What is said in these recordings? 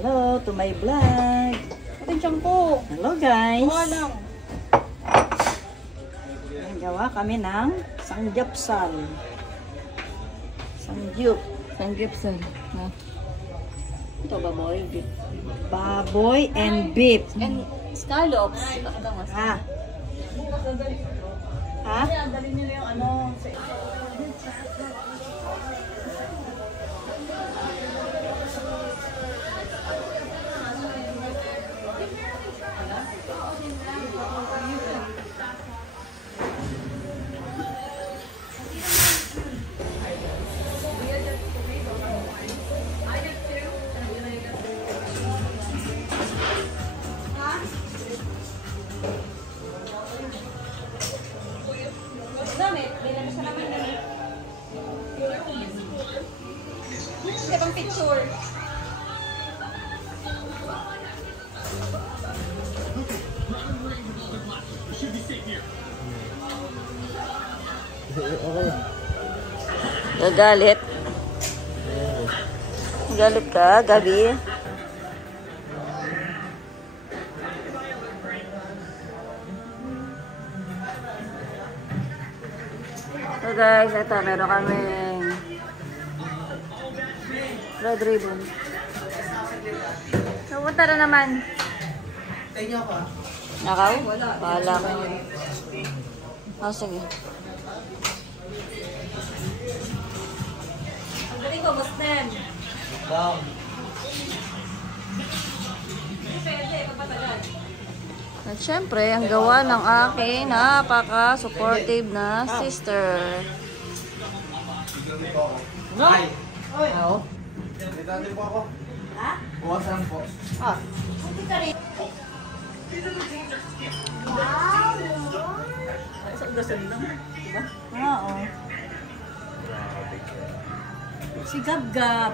Hello to my vlog. Atensyon ko. Hello guys. Walang. Gawa kami ng sanggapsal. Sanggapsal. Ito baboy, beef. Baboy and beef. And scallops. Ha? Ha? Dali nila yung ano. Ibang picture. Gagalit. Galit ka, Gabi. So guys, ito meron kaming red ribbon. Pupunta na naman. Nakaw? Bahala ko. Oh, sige. Ang galing ko, Boston. Pwede, pagpatagal. At syempre, ang gawa ng aking napaka-supportive na sister. Ay! Oo. Dito natin po ako. Ha? Buwasan po. Ah. Hindi ka rin. Isang gasolina mo, diba? Oo. Si Gab-Gab.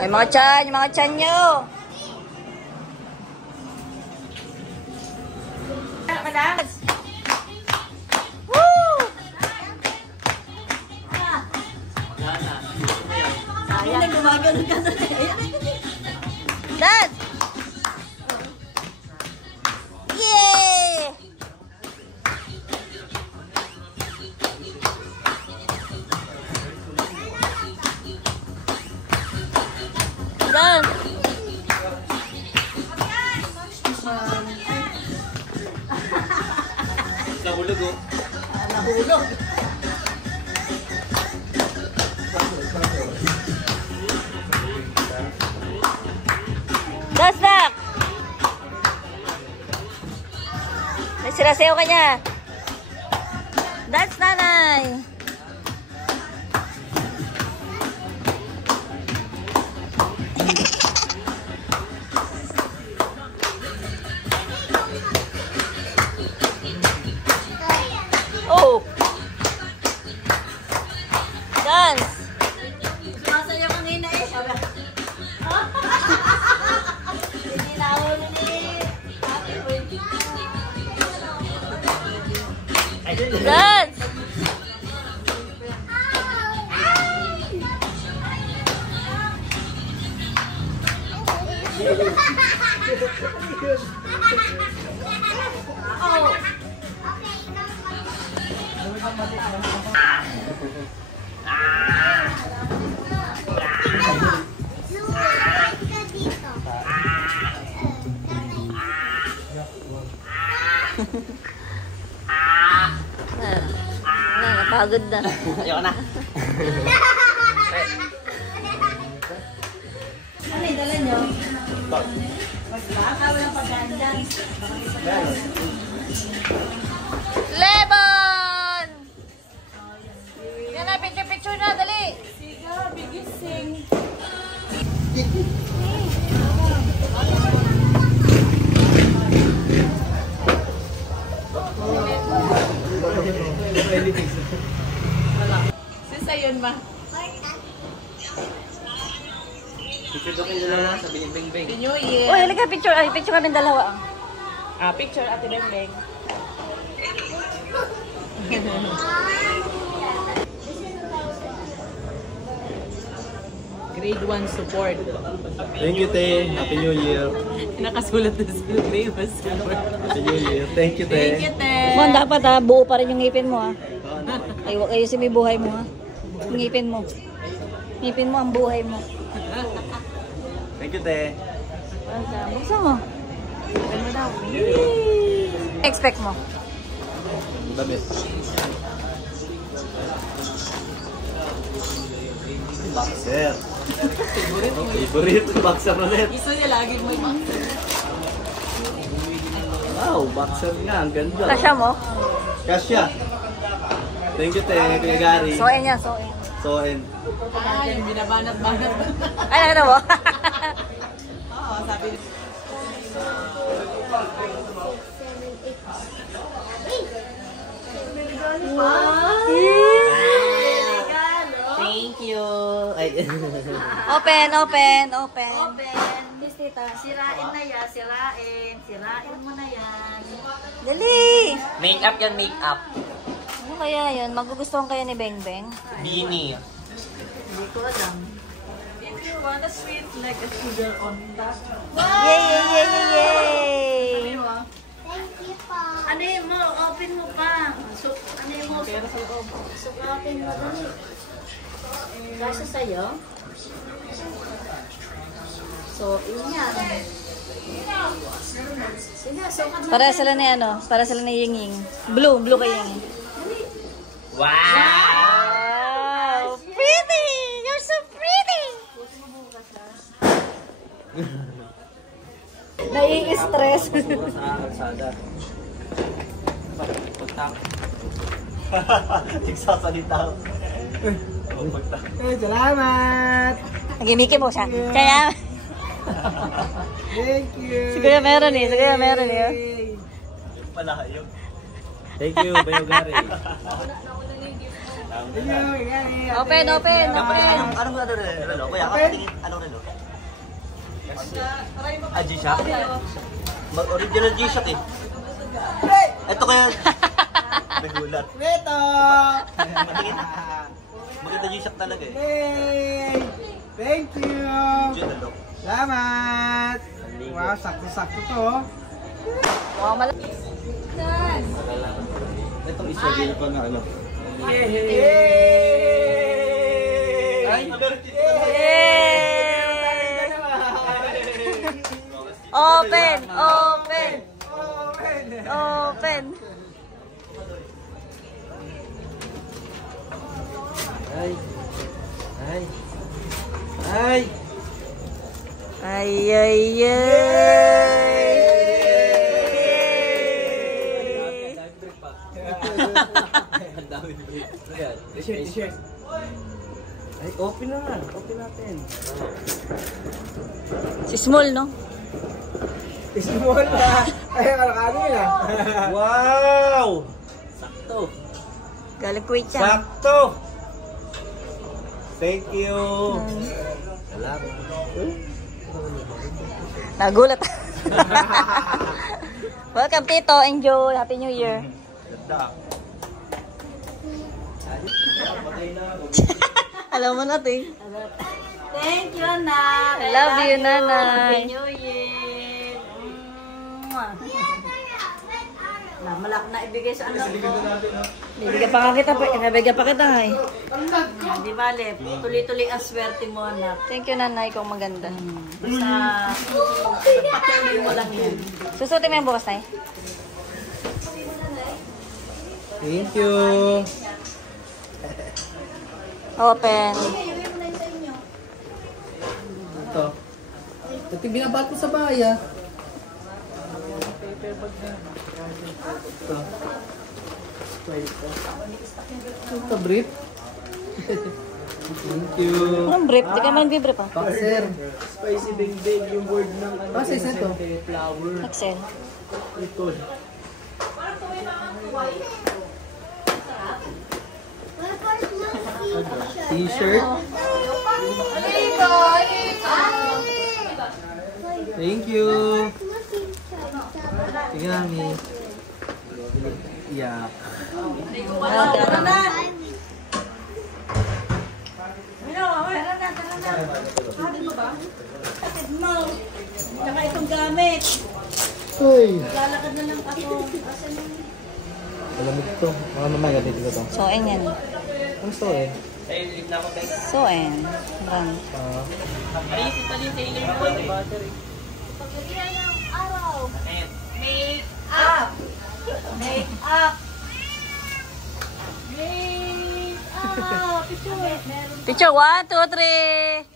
Ay, mga tiyan nyo. Woo! Sayang. Gumagano ka sa Dad! Yay! Dad! Nahulog oh. Nahulog. Dasdak! May sirasayaw ka niya. That's nanay. Oh! Dance! Sumasayaw kanina eh. Hindi na ako Dance! Oh! Napagod na. Ayoko na. Ano yung dala nyo? Baka walang pagkain dyan. Lemon! Yan na, picture na, dali! Siga, bigising. Sisa yun ma. Picture daw kayo na sa Bing-Bing. New Year. Uy, halika picture. Ay, picture kami dalawa. Picture Ate Beng Beng. Grade 1 support. Thank you, Te. Happy New Year. Nakasulat na sa grade 1 support. Happy New Year. Thank you, Te. Thank you, Te. Mon, dapat ha, buo pa rin yung ngipin mo ha. Ay, wag ayusin mo yung buhay mo ha. Yung ngipin mo. Ngipin mo ang buhay mo. Thank you, Te. Buksan mo. Buksan mo daw. Expect mo. Damit. Boxer. Favorite boxer ulit. Gusto niya lagi mo yung Wow, boxer nga. Ang ganda. Kasya mo? Kasya. Thank you, Te. Kuya Gary. Soen yan, soen. Soen. yung binabanat-banat. Ay, ano mo? Oo, sabi niya. Thank you. Ay. Open, open, open. Open. Yes, tita. Sirain na yan, sirain. Sirain mo na yan. Dali! Make-up yan, make-up. Ano kaya yun? Magugustuhan kaya ni Beng Beng? Beanie. Hindi ko alam. If you want a sweet like a sugar on top. Yay, yay, yay, yay, yay! Ano yun mo? Open mo pa. Ano yun mo? Sukatin mo dali. Kasi sa'yo? So, inyan. Sige, sukat mo. Para sila ni ano? Para sila ni Ying Ying. Blue, blue kay Ying Ying. Wow! Wow! Pretty! You're so pretty! Nai-stress. Sa kalsada. Pagtap. Nagsasalita ako. Pagtap. Salamat! Nagimiki mo siya. Kaya, Thank you! siguro meron eh. Siguro meron eh. Palayo. Thank you, Bayo Gary. Open, open, open. Anong relo? Kuya, kapatingin. Anong relo? Ah, G-Shock? Original G-Shock eh. Ito kaya... Nagulat. Neto! Matingin. Maganda G-Shock talaga eh. Yay! Thank you! G-Shock. Salamat! Wow, sakto-sakto to. Wow, malaki. Itong isa-gil ko na ano. Yay! Ay! Yay! Open, open, open. Ay! Ay! Ay! Ay, ay, ay. Ang dami ni Brit. T-shirt, t-shirt. Ay, open na nga. Open natin. Si Small, no? Small na. Ay, kalakano yun ah. Wow! Sakto. Galing Kuwait yan. Sakto! Thank you! Salamat. Nagulat. Welcome, Tito. Enjoy. Happy New Year. Ganda. Alam mo na, Ting. Thank you, anak. I love you, Nanay. Happy New Year. Na, malak na ibigay sa anak ko. Bibigyan pa kita. Nabigyan pa kita, ay. Di bale, tuloy-tuloy ang swerte mo, anak. Thank you, Nanay, kung maganda. Basta, patuloy mo lang yan. Susutin mo yung bukas, Nay. Thank you! Open. Ito. Ito yung binabat ko sa bahay ah. Ito. Ito, brief. Thank you. Anong brief? Di ka man bibrief, ah. Boxer. Spicy big big yung word ng ano. Kasi isa to. Excel. Ito. T-shirt. Thank you. Tigami. Yeah. Well done. Ano, meron na. tara na. Hatid mo ba? Hatid mo. Tsaka itong gamit. Uy. Lalakad na lang ako. Asan yung... Malamig to. Mga mamaya dito ko to. Soen yan. Ano to eh? Soen. Lang. Pagbigyan ng araw. Make up! Make up! Make up. Picture. Picture, 1, 2, 3.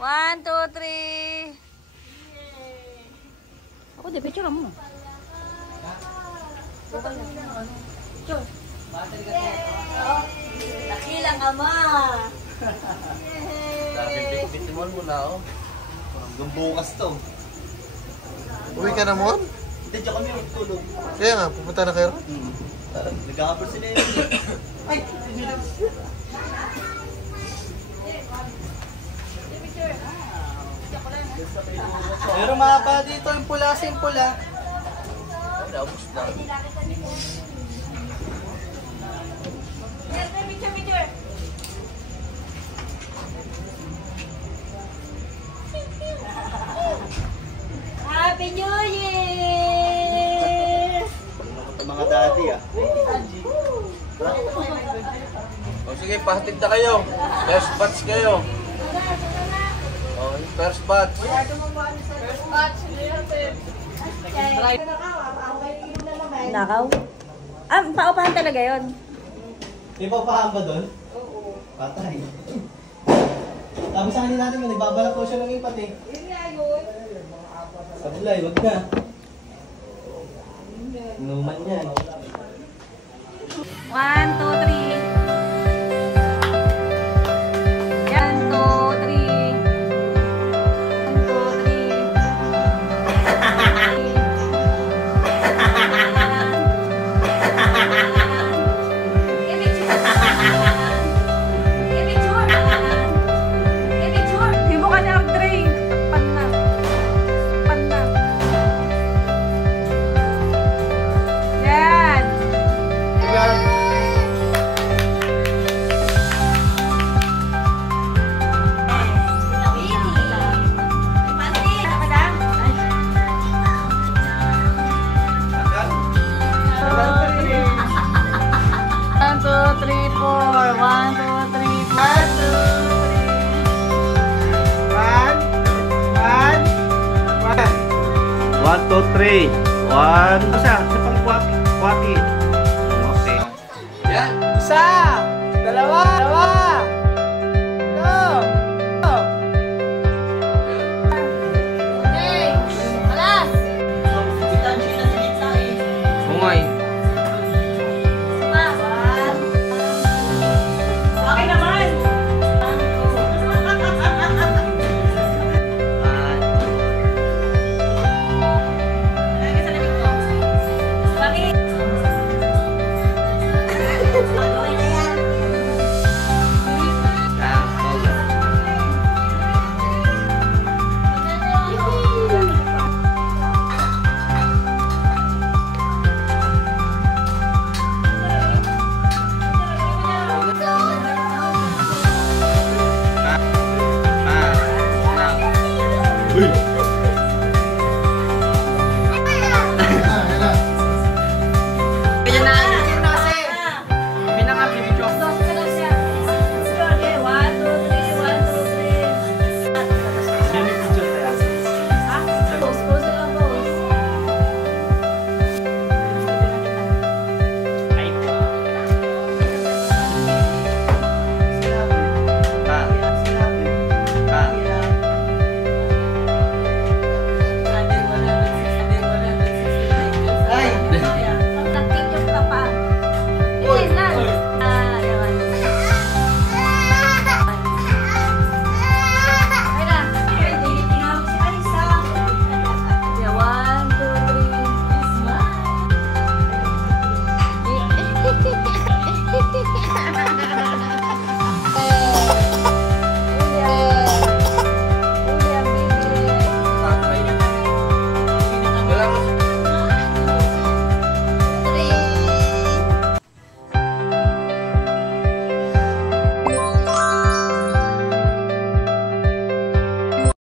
1, 2, 3. Ako, di picture mo. Picture. Nakilang ama. Bitimon mo na ako. Hanggang bukas to. Uwi ka na mo? Hindi, dyan kami tulog. Kaya nga, pupunta na kayo. Nag-a-upper sila yun. Ay! Pero mahaba dito yung pula, pula. Naubos na. Picture. Happy New Year! Ito mga daddy ah. O sige, pahatid na kayo. First batch kayo. O, first batch. Nakaw? Ah, paupahan talaga yon. May paupahan ba doon? Oo. Patay. Tapos sa kanila natin, nagbabalak po siya ng ipat eh. Sa bulay, wag na. Inuman yan. 1, 2, 3. 1, 2, 3. Hibo ka na ang drink. Pan na. Pan na. Yan. One, two, three, four. 1, 2, 3, 1, 2, 3. 1. Isa pang kwaki. Okay. Yan. Isa!